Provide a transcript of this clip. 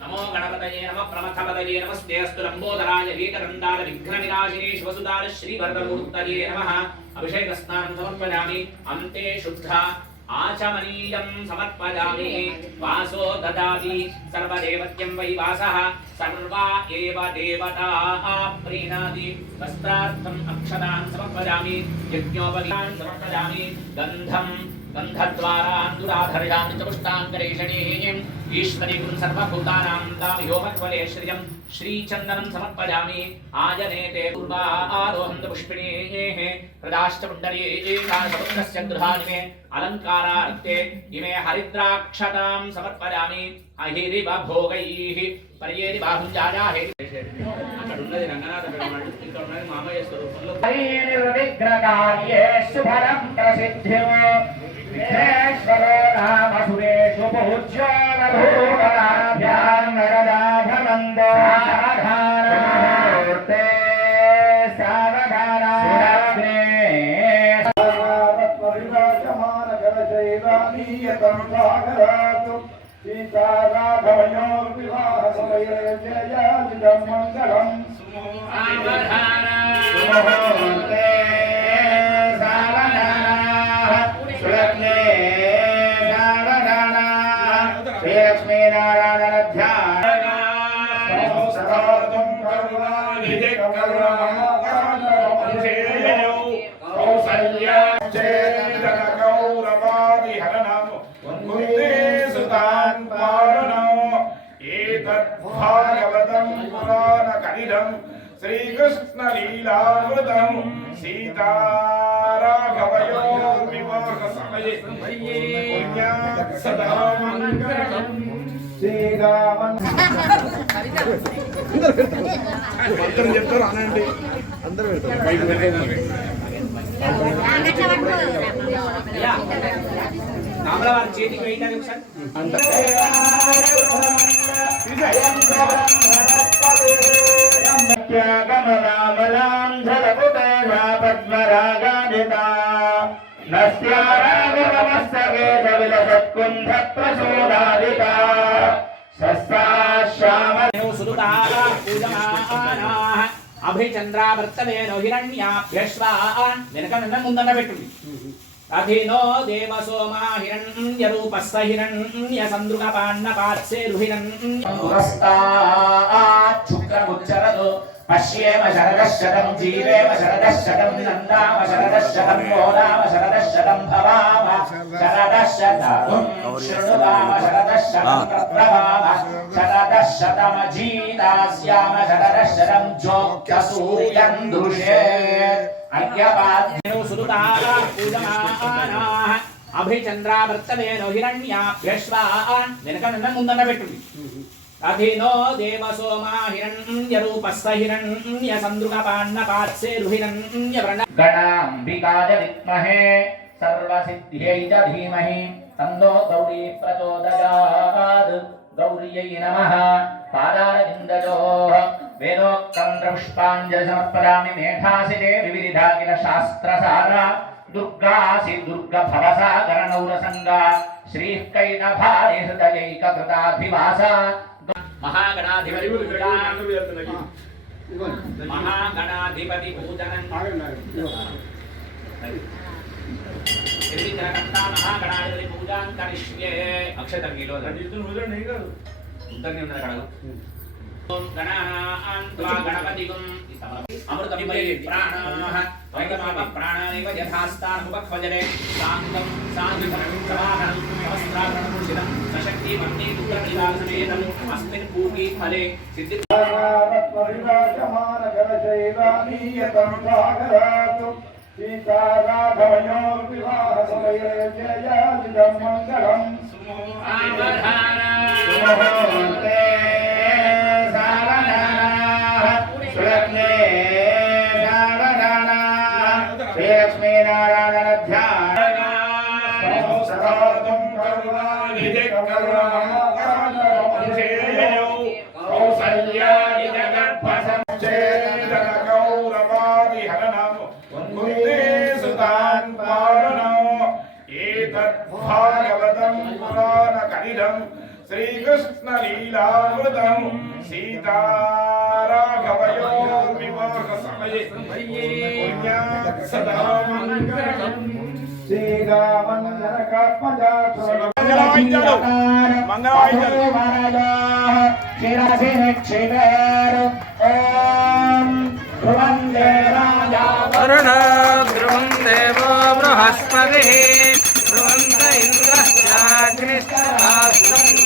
नमो गणपतये नमः प्रमथपतये नमस्तेऽस्तु लंबोदराय वीतरन्दाय विघ्नविनाशिने शिवसुताय श्रीवरदमूर्तये नमः। अभिषेकस्नानं समर्पयामि। अन्ते शुद्धा आचमनीयं समर्पयामि। वासो ददाति सर्वदेवत्यं वै वासः सर्वा एव देवताः प्रीणाति। वस्त्रार्थम् अक्षतान् समर्पयामि। यज्ञोपवीतान् समर्पयामि। गन्धं गन्धद्वारान्दुराधर्यामि च पुष्टाङ्गरेषणीम् ईश्वरीं सर्वभूतानां दामयोमत्वले श्रियं श्रीचन्दनं समर्पयामि। आजनेते पूर्वा आरोहन्त पुष्पिणीः प्रदाश्च पुण्डरीकासमुद्रस्य गृहाणि मे अलङ्कारार्थे इमे हरिद्राक्षतां समर्पयामि। अहिरिव भोगैः पर्येरि बाहुञ्जायाः अక్కడున్నది రంగనాథ పెరుమాళ్ ఇక్కడ ఉన్నది మామయ్య స్వరూపంలో నిర్విఘ్నకార్యే శుభరం ప్రసిద్ధ్యం విఘ్నేశ్వరో నామ సురేషు పూజ్యో నభూతరాభ్యాం నరదాభమందో సాధారణమూర్తే సావధానాగ్నే సావత్వవిరాజమాన జలశైలానీయతం సాగరాతు సీతారాఘవయోర్ వివాహ సమయే జయాజిదం మంగళం సుమూర్తే సావధానాః సులగ్నే సావధానాః శ్రీలక్ష్మీనారాయణ ధ్యాన సంసదాతుం కరుణానిధి కరుణాకరణమభిషేయో కౌసల్యా చేతన కౌరవాది హరణం వందే సుతాన్ పారణం ఏతత్ భాగవతం పురాణ కలిలం శ్రీకృష్ణ లీలామృతం సీతారాఘవయోర్ వివాహ సమయే పుణ్యాత్ సదా మంగళం శ్రీరామన్ అందరూ చెప్తారు అనండి అందరూ కామలవారి చేతికి వేయడానికి ఒకసారి అభిచంద్రావర్తవేనో హిరణ్యాభ్యశ్వాన్ వెనక ముందన్న పెట్టుంది అభినో దేవసోమా హిరణ్యరూపస్స హిరణ్యసంద్రుగపాన్నపాత్సేరుహిరణ్యముచ్చరదు పశ్యేమ శరదశతం జీవేమ శరదశతం నందామ శరదశతం మోదామ శరదశతం భవామ శరదశతం శృణుగామ శరదశతం ప్రభామ శరదశతమజీతాస్యామ శరదశతం జ్యోత్యసూర్యం దృశే అర్ఘ్యపాద్యో సుదుతాః పూజమానాః అభిచంద్రావర్తవేనో హిరణ్యాభ్యశ్వాన్ వెనక ముందన్న పెట్టుంది అభినో దేవసోమా హిరణ్యరూపస్స హిరణ్యసంద్రుగపాన్నపాత్సేరుహిరణ్యవ్రణ గణాంబికాయ విద్మహే సర్వసిద్ధ్యై చ ధీమహి తన్నో గౌరీ ప్రచోదయాత్ గౌర్యై నమః పాదారవిందయోః వేదోక్తం పుష్పాంజలి సమర్పయామి మేధాసితే వివిధాకిల శాస్త్రసార దుర్గాసి దుర్గ భవసాగర నౌరసంగా శ్రీకైనభారి హృదయైక కృతాధివాస మహాగణాధిపతి మహాగణాధిపతి పూజనం మహాగణాధిపతి పూజాం కరిష్యే అక్షతం కిలో ఉత్తర్ని ఉన్నది కడగ ఓం గణానాన్త్వా గణపతిగుం అమృతమిమై ప్రాణాః వైకమాప ప్రాణానేవ యథాస్థానముపక్వజనే శాంతం సాధుధనం సమాహనం అవస్త్రాభరణభూషితం సశక్తి మన్నే దుఃఖనివాసమేతం అస్మిన్ పూర్వీ ఫలే సిద్ధి సీతారాఘవయోర్ వివాహ సమయే జయాజిదం మంగళం సుమూర్తే శ్రీలక్ష్మీనారాయణ ధ్యాన సంసదాతుం కరుణానిధి కరుణాకరణమభిషేయో కౌసల్యా జగత్పసం చేతన భాగవతం పురాణ కళిలం శ్రీకృష్ణ లీలామృతం సీతారాఘవయో వివాహ సమయే పుణ్యాత్ సదా మంగళం వరుణ ధ్రువం దేవో బృహస్పతి ధ్రువంత ఇంద్రశ్చాగ్నిశ్చాస్తంద